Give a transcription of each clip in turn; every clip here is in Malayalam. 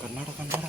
കണ്ണട കണ്ണട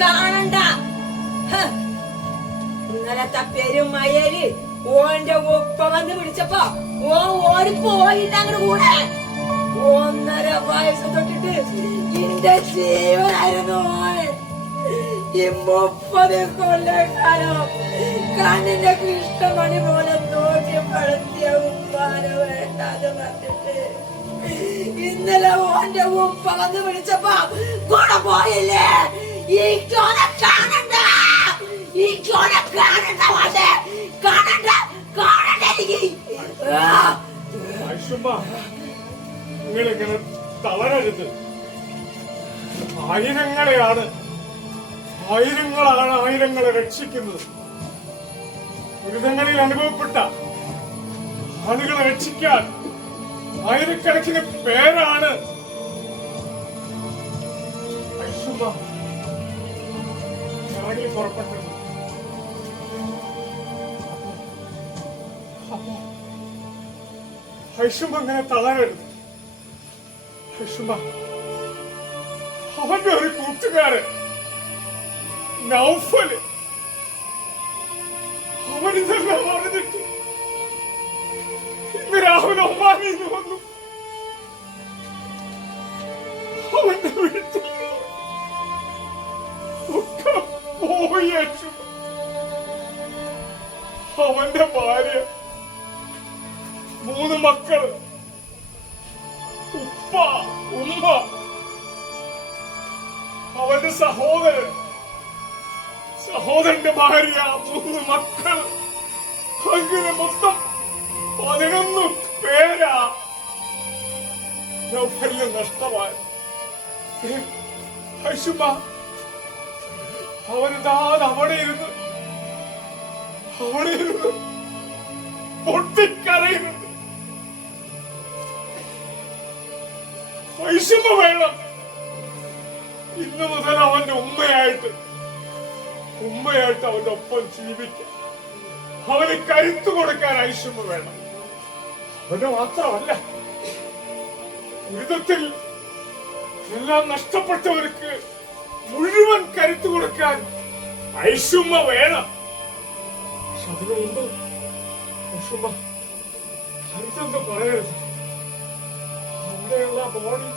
കാണണ്ട. ഇന്നലത്തെ ഓന്റെ ഒപ്പ വന്ന് പിടിച്ചപ്പോ ഓ പോയില്ല കൂടെ. ഒന്നര വയസ്സ് തൊട്ടിട്ട് എന്റെ ജീവനായിരുന്നു മുപ്പത് കണ്ണിന്റെ കൃഷ്ണമണി പോലെ നോക്കി പഴത്തിയ വേണ്ടാന്ന് പറഞ്ഞിട്ട്. ഇന്നലെ ഓന്റെ ഉപ്പ വന്ന് വിളിച്ചപ്പോ കൂടെ പോയില്ലേ? ഈ ചോന കാണണ്ട. ഈ ചോന കാണണ്ട പക്ഷേ കാണണ്ട കാണണ്ട എനിക്ക്. നിങ്ങളിങ്ങനെ തളരരുത്. ആയിരങ്ങളെയാണ് ആയിരങ്ങളാണ് ആയിരങ്ങളെ രക്ഷിക്കുന്നത്. ദുരിതങ്ങളിൽ അനുഭവപ്പെട്ട ആളുകളെ രക്ഷിക്കാൻ ആയിരക്കണക്കിന് പേരാണ്. ഐഷുമ്മ പുറപ്പെട്ടത് അപ്പോ ഹൈഷുമ അങ്ങനെ തളരരുത്. ഹൈഷുമ അവന്റെ ഒരു കൂട്ടുകാരൻ നൗഫൽ അവനിതെല്ലാം അറിഞ്ഞിട്ട് ഇന്ന് രാഹുൽ ഒമാനിൽ നിന്ന് വന്നു. അവന്റെ വീട്ടിൽ അവന്റെ ഭാര്യ മൂന്ന് മക്കൾ ഉപ്പ ഉമ്മ അവന്റെ സഹോദരൻ സഹോദരന്റെ ഭാര്യ മൂന്ന് മക്കൾ അങ്ങനെ മൊത്തം പതിനൊന്ന് പേരാ. നൗഫലിന് നഷ്ടമായി. അവനിതാ അവിടെ ഇരുന്ന് നഷ്ടപ്പെട്ടവർക്ക് മുഴുവൻ കരുത്തു കൊടുക്കാൻ ഐശുമ്മ വേണം. പക്ഷെ അതിനു മുമ്പ് ഐശ്വര്യ അടുത്തൊന്നും പറയരുത്. അവിടെയുള്ള ബോഡി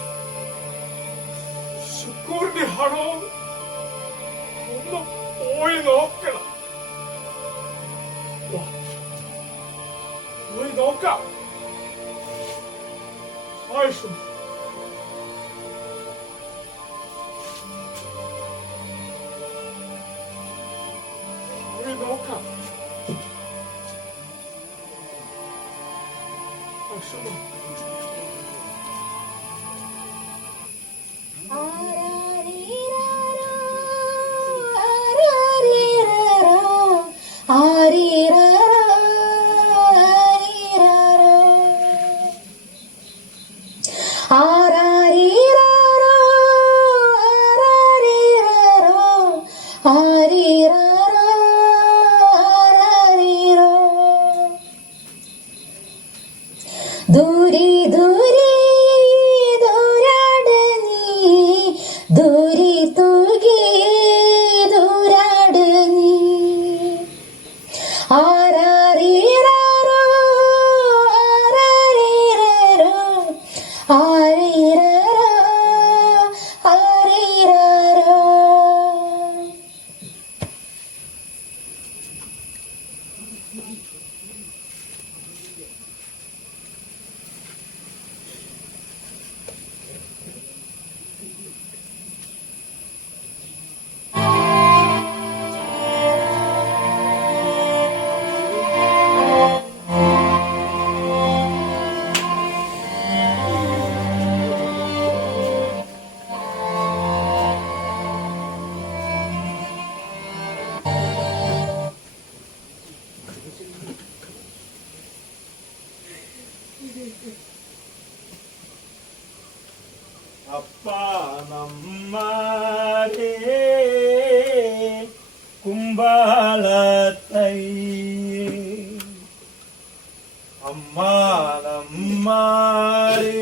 ശുക്കൂറിന്റെ ആണോ ഒന്ന് പോയി നോക്കണം. പോയി നോക്കാം. ആയുഷും. அப்பா நம்மாரே கும்பாலத்தை அம்மா நம்மாரே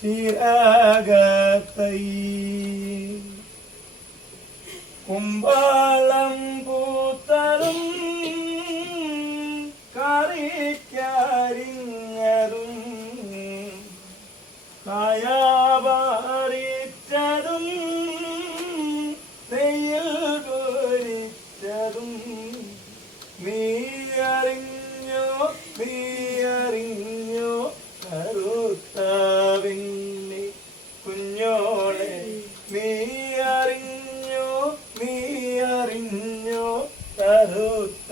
சிராகத்தை கும்பாலம் Garoto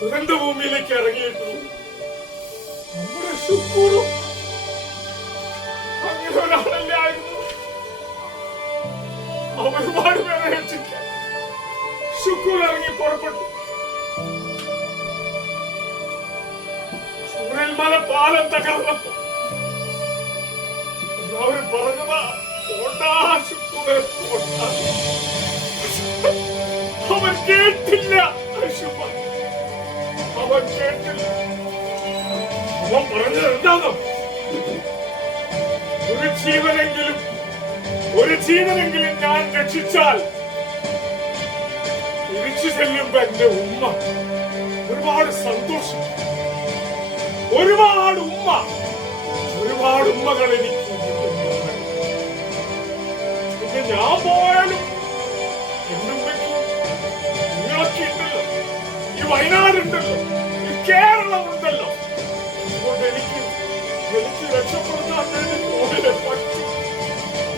ദുരന്ത ഭൂമിയിലേക്ക് ഇറങ്ങിയിട്ടു. നമ്മുടെ അങ്ങനെ അവൻ ഒരുപാട് പേരെ ശുക്കൂർ ഇറങ്ങി പുറപ്പെട്ടു. ചൂരൽമല പാലം തകർന്നപ്പോ എല്ലാവരും പറഞ്ഞതാ അവൻ കേട്ടില്ല അശുഭ അവൻ പറഞ്ഞത് എന്താണോ ഒരു ജീവനെങ്കിലും ഒരു ജീവനെങ്കിലും ഞാൻ രക്ഷിച്ചാൽ തിരിച്ചു ചെല്ലുമ്പോ എന്റെ ഉമ്മ ഒരുപാട് സന്തോഷം ഒരുപാട് ഉമ്മ ഒരുപാട് ഉമ്മകൾ എനിക്ക് പിന്നെ ഞാൻ പോയാലും എന്റെ ഉമ്മയ്ക്ക് ഈ വയനാടുണ്ടല്ലോ. കേരളം ഉണ്ടല്ലോ അതുകൊണ്ട് എനിക്ക് എനിക്ക് രക്ഷപ്പെടുത്താൻ വേണ്ടി പോയില്ലേ പറ്റൂ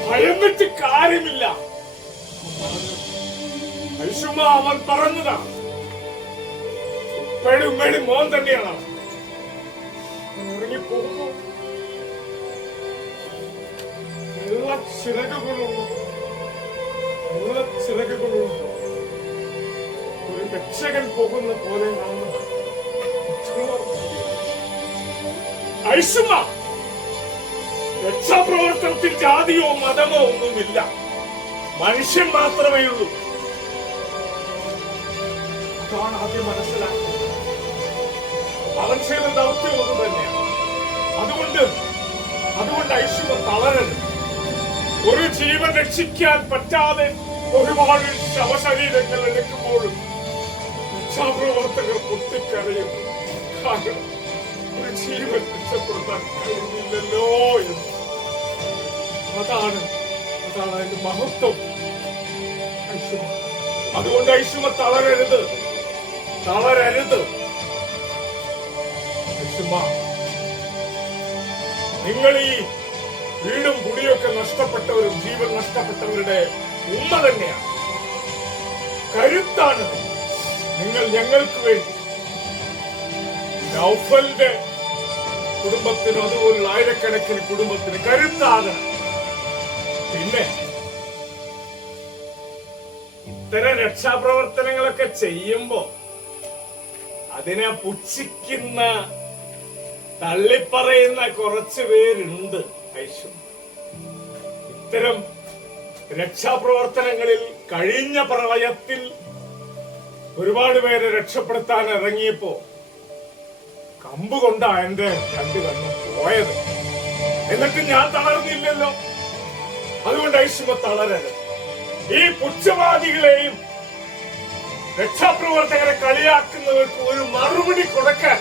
ഭയന്നിട്ട് കാര്യമില്ല. ഐഷുമ അവൻ പറഞ്ഞതാണ് ഉപ്പയുടെ ഉമ്മയുടെ മോൻ തന്നെയാണ്. ഇറങ്ങിപ്പോകുമ്പോ എല്ലാ ചിറകുകളുള്ള എല്ലാ ചിറകുകളുള്ള ഒരു രക്ഷകൻ പോകുന്ന പോലെയാണ് ഐഷുമ രക്ഷാപ്രവർത്തനത്തിൽ ജാതിയോ മതമോ ഒന്നുമില്ല. മനുഷ്യൻ മാത്രമേ ഉള്ളൂ. അതാണ് ആദ്യം മനസ്സിലാക്കുന്നത്. ചെയ്ത ദൗത്യം ഒന്ന് തന്നെയാണ്. അതുകൊണ്ട് അതുകൊണ്ട് ഐശ്വര്യ തളരരുത്. ഒരു ജീവൻ രക്ഷിക്കാൻ പറ്റാതെ ഒരുപാട് ശവശരീരങ്ങൾ എടുക്കുമ്പോഴും രക്ഷാപ്രവർത്തകർ പൊട്ടിക്കറിയും കാരണം ഒരു ജീവൻ രക്ഷപ്പെടുത്താൻ കഴിഞ്ഞില്ലല്ലോ എന്ന്. അതാണ് അതാണ് അതിന്റെ മഹത്വം. അതുകൊണ്ട് ഐശ്വമ തളരരുത്. തളരരുത്. ഐശ്വര്യ നിങ്ങൾ ഈ വീടും കുടിയൊക്കെ നഷ്ടപ്പെട്ടവരും ജീവൻ നഷ്ടപ്പെട്ടവരുടെ ഉമ്മ തന്നെയാണ്. കരുത്താണ് നിങ്ങൾ ഞങ്ങൾക്ക് വേണ്ടി. നൗഫലിന്റെ കുടുംബത്തിനും അതുപോലുള്ള ആയിരക്കണക്കിന് കുടുംബത്തിന് കരുത്താകണം. പിന്നെ ഇത്തരം രക്ഷാപ്രവർത്തനങ്ങളൊക്കെ ചെയ്യുമ്പോ അതിനെ പുച്ഛിക്കുന്ന തള്ളിപ്പറയുന്ന കുറച്ചു പേരുണ്ട് ഐശ്വര്യ. ഇത്തരം രക്ഷാപ്രവർത്തനങ്ങളിൽ കഴിഞ്ഞ പ്രളയത്തിൽ ഒരുപാട് പേരെ രക്ഷപ്പെടുത്താൻ ഇറങ്ങിയപ്പോ കമ്പ് കൊണ്ടാ എന്റെ രണ്ട് കണ്ണും പോയത്. എന്നിട്ട് ഞാൻ തളർന്നില്ലല്ലോ. അതുകൊണ്ട് ഐശ്വര്യ തളരരുത്. ഈ പുച്ഛവാദികളെയും രക്ഷാപ്രവർത്തകരെ കളിയാക്കുന്നവർക്ക് ഒരു മറുപടി കൊടുക്കാൻ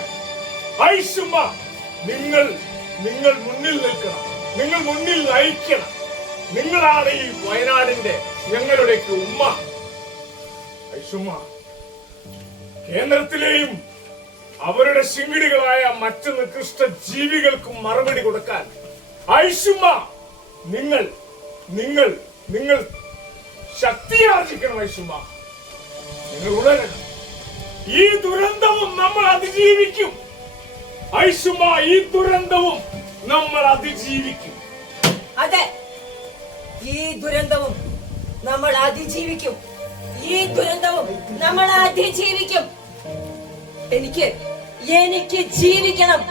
ഐശുമ നിങ്ങൾ നിങ്ങൾ മുന്നിൽ നിൽക്കണം. നിങ്ങൾ മുന്നിൽ നയിക്കണം. നിങ്ങളാണ് ഈ വയനാടിന്റെ ഞങ്ങളുടെയൊക്കെ ഉമ്മ. ഐഷുമ്മ കേന്ദ്രത്തിലെയും അവരുടെ ശിങ്കിടികളായ മറ്റു നികൃഷ്ട ജീവികൾക്കും മറുപടി കൊടുക്കാൻ. ഐഷുമ്മ നിങ്ങൾ നിങ്ങൾ നിങ്ങൾ ശക്തിയാർജിക്കണം ഐഷുമ്മ നിങ്ങൾ ഉണരണം. ഈ ദുരന്തവും നമ്മൾ അതിജീവിക്കും. ഐശുമ്മ ഈ ദുരന്തവും നമ്മൾ അതിജീവിക്കും. അതെ. ഈ ദുരന്തവും നമ്മൾ അതിജീവിക്കും. ഈ ദുരന്തവും നമ്മൾ അതിജീവിക്കും. എനിക്ക് എനിക്ക് ജീവിക്കണം.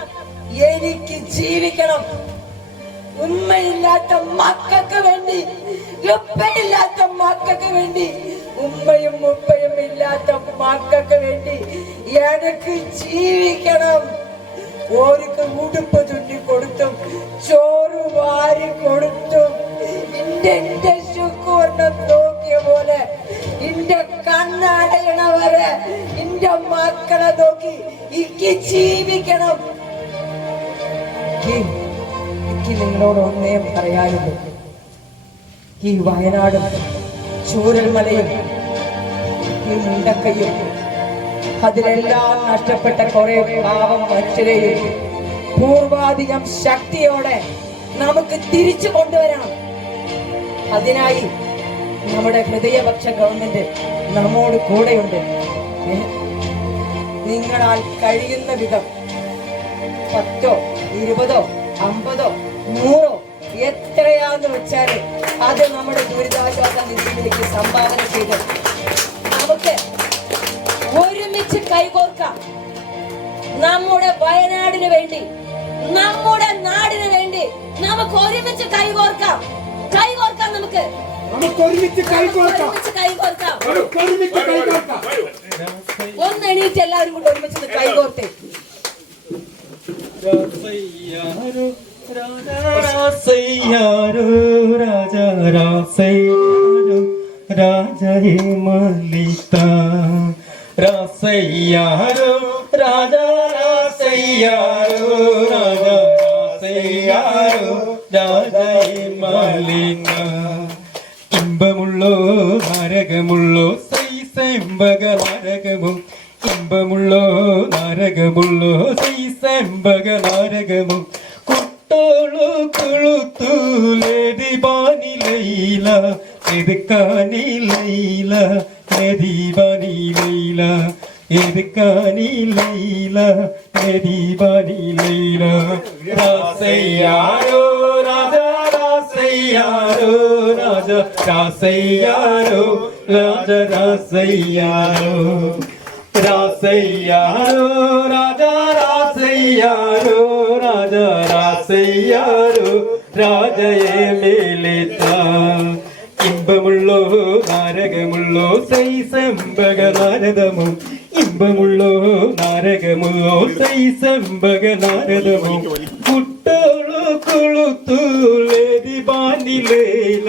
എനിക്ക് ജീവിക്കണം. ഉമ്മയില്ലാത്ത മക്കൾക്ക് വേണ്ടി ഉപ്പയില്ലാത്ത മക്കൾക്ക് വേണ്ടി ഉമ്മയും ഉപ്പയും ഇല്ലാത്ത മക്കൾക്ക് വേണ്ടി എനിക്ക് ജീവിക്കണം. ഓർക്ക് ഉടുപ്പ് തുന്നി കൊടുത്തും ചോറ് വാരി കൊടുത്തും എന്റെ ശുക്കൂറിനെ നോക്കിയ പോലെ ഇന്റെ കണ്ണടയണവരെ ഇന്റെ മക്കളെ നോക്കി എനിക്ക് ജീവിക്കണം. എനിക്ക് നിങ്ങളോട് ഒന്നേ പറയാനുള്ളൂ. ഈ വയനാടും ചൂരൽമലയും ഈ മുണ്ടക്കയും അതിലെല്ലാം നഷ്ടപ്പെട്ട കുറെ പാവം മനുഷ്യരെയും പൂർവാധികം ശക്തിയോടെ നമുക്ക് തിരിച്ചു കൊണ്ടുവരണം. അതിനായി നമ്മുടെ ഹൃദയപക്ഷ ഗവൺമെന്റ് നമ്മോട് കൂടെയുണ്ട്? നിങ്ങളാൽ കഴിയുന്ന വിധം പത്തോ ഇരുപതോ അമ്പതോ നൂറോ എത്രയാന്ന് വെച്ചാൽ അത് നമ്മുടെ ദുരിതാശ്വാസ നിധിയിലേക്ക് സംഭാവന ചെയ്ത് നമുക്ക് ഒരുമിച്ച് കൈകോർക്കാം. നമ്മുടെ വയനാടിന് വേണ്ടി നമ്മുടെ നാടിന് വേണ്ടി നമുക്ക് ഒരുമിച്ച് കൈകോർക്കാം. കൈകോർക്കാം നമുക്ക്. ഒരുമിച്ച് കൈകോർക്കാം ഒരുമിച്ച് കൈകോർക്കാം നമുക്ക് ഒരുമിച്ച് കൈകോർക്കാം ഒന്ന് എണീറ്റ് എല്ലാവരും കൂടെ ഒരുമിച്ച് ഒന്ന് കൈകോർത്തേ രാസയ്യാരോ രാജ രാസയ്യാരോ രാജ മല്ലിത രാസയ്യാരോ രാജ രാസയ്യാരോ രാജ രാസയ്യാരോ നരകമുള്ളോ സൈസെമ്പക നരകമും ഇമ്പമുള്ളോ നരകമുള്ളോ സൈസെമ്പക നരകമും കുട്ടോളു കുളുത്തൂലേതി ബാനിലയില എതുക്കാനിലയില നദീബാനിലയില എതുക്കാനിലയില നദീബാനിലയില രാസയ്യാരോ രാജാ രാസയ്യാരോ രാജ രാസയ്യാരോ രാജ రాసయ్యారో രാസയ്യാരോ? രാജ രാസയ്യാരോ രാജ രാസയ്യാരോ രാജയെ മേലെത്ത. ഇമ്പമുള്ളോ നാരകമുള്ളോ സൈസംബക നാരദമും ഇമ്പമുള്ളോ നാരകമുള്ളോ സൈസംബക കുട്ടോളോ കുട്ടോളു കുളുത്തൂലേതി ബാനിലേല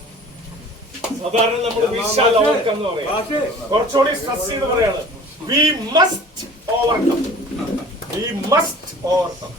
സാധാരണ നമ്മൾ എന്ന് പറയും. കുറച്ചുകൂടി സ്ട്രെസ് ചെയ്ത് പറയാണ്. We must overcome we must overcome